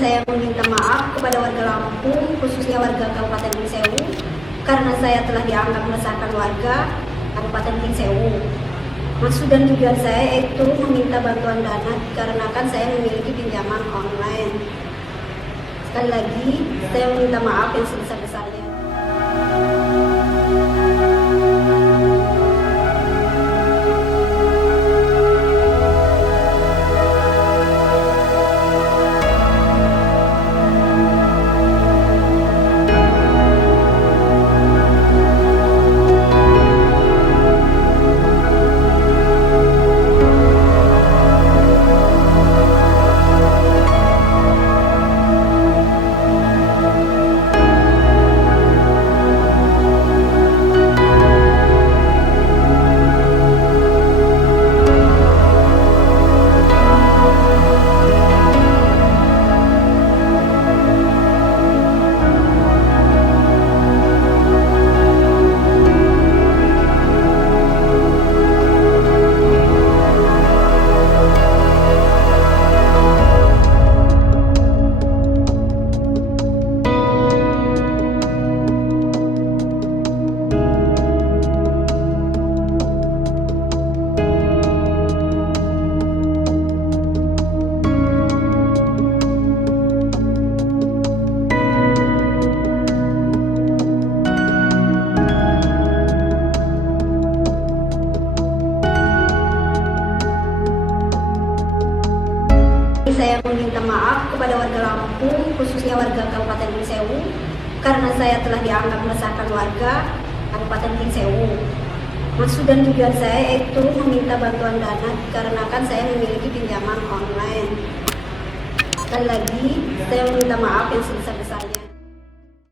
saya meminta maaf kepada warga Lampung, khususnya warga Kabupaten King Sewu, karena saya telah dianggap meresahkan warga Kabupaten King Sewu. Maksud dan tujuan saya yaitu meminta bantuan dana dikarenakan saya memiliki pinjaman online. Sekali lagi, saya meminta maaf yang sebesar-besarnya. Saya meminta maaf kepada warga Lampung, khususnya warga Kabupaten King Sewu, karena saya telah dianggap meresahkan warga Kabupaten King Sewu. Maksud dan tujuan saya yaitu meminta bantuan dana dikarenakan saya memiliki pinjaman online. Sekali lagi, saya meminta maaf yang sebesar-besarnya.